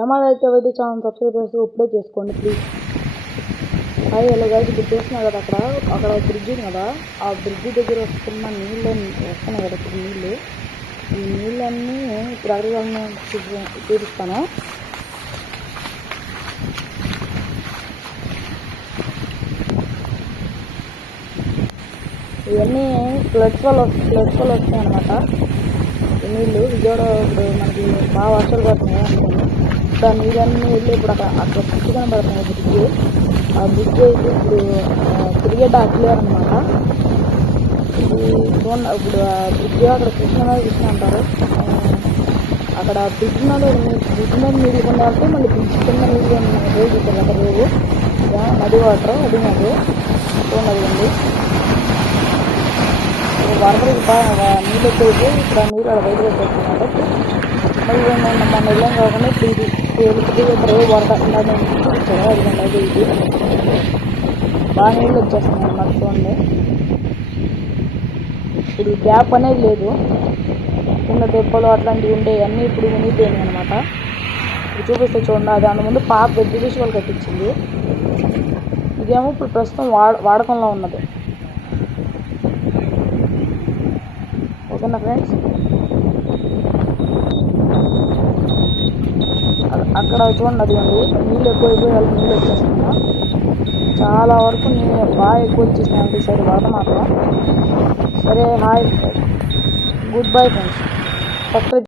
ఏమైతే channel subscribe చేసి ఇప్పుడే చేసుకోండి ప్లీజ్. హాయ్ హలో గైస్, ఇప్పుడు చూస్తున్నారు కదా అక్కడ బ్రిడ్జ్ ఉంది కదా, ఆ బ్రిడ్జ్ దగ్గర వస్తున్న నీళ్ళు వస్తున్నాయి కదా ఇప్పుడు నీళ్ళు. ఈ నీళ్ళన్నీ ఇప్పుడు అడగలను చూపిస్తాను. ఇవన్నీ ఫ్లడ్స్ వల్ల వస్తాయి అన్నమాట. ఈ నీళ్ళు విజయవాడ ఇప్పుడు మనకి బాగా వర్షాలు పడుతున్నాయి అనుకోండి. ఇప్పుడు ఆ నీళ్ళన్నీ వెళ్ళి ఇప్పుడు అక్కడ బ్రిడ్జ్ కనబడుతున్నాయి. బ్రిడ్జ్ ఆ బ్రిడ్జ్ అయితే ఇప్పుడు తిరిగేట క్లియర్ అనమాట. ఇది చూడండి, ఇప్పుడు ఆ బ్రిడ్జ్ అక్కడ కృష్ణ అంటారు. అక్కడ బ్రిడ్జ్ మీద నీళ్ళు కొన్ని వెళ్తే మళ్ళీ బ్రిడ్జ్ కింద నీళ్ళు రేవు ఇక్కడ అక్కడ రేవు నది వాటర్ అది అది చూడండి. వరదలకు బాగా నీళ్ళు ఎక్కువైతే ఇప్పుడు ఆ నీళ్ళు అక్కడ బయటకు వచ్చేస్తున్నట్టు. మళ్ళీ మన వెళ్ళాం కాకుండా ఇప్పుడు రేవు వరద ఇలా చూపించారు. అది ఇది బాగా నీళ్ళు వచ్చేస్తున్నాయి అన్నమాట. చూడండి, ఇప్పుడు గ్యాప్ అనేది లేదు. కింద దెబ్బలు అట్లాంటివి ఉండేవి అన్నీ ఇప్పుడు మునిగిపోయినాయి అనమాట. ఇప్పుడు చూపిస్తే చూడండి, అది అంతకుముందు పాత బ్రిటిష్ వాళ్ళు కట్టించింది. ఇదేమో ఇప్పుడు ప్రస్తుతం వాడకంలో ఉన్నది. ఓకేనా ఫ్రెండ్స్, అక్కడ చూడండి అది అండి నీళ్ళు ఎక్కువైపోయి వాళ్ళకి నీళ్ళు వచ్చేస్తున్నా. చాలా వరకు బాగా ఎక్కువ వచ్చేసినాయి అంటే సరే వరద మాత్రం. సరే hi, good bye friends. Subscribe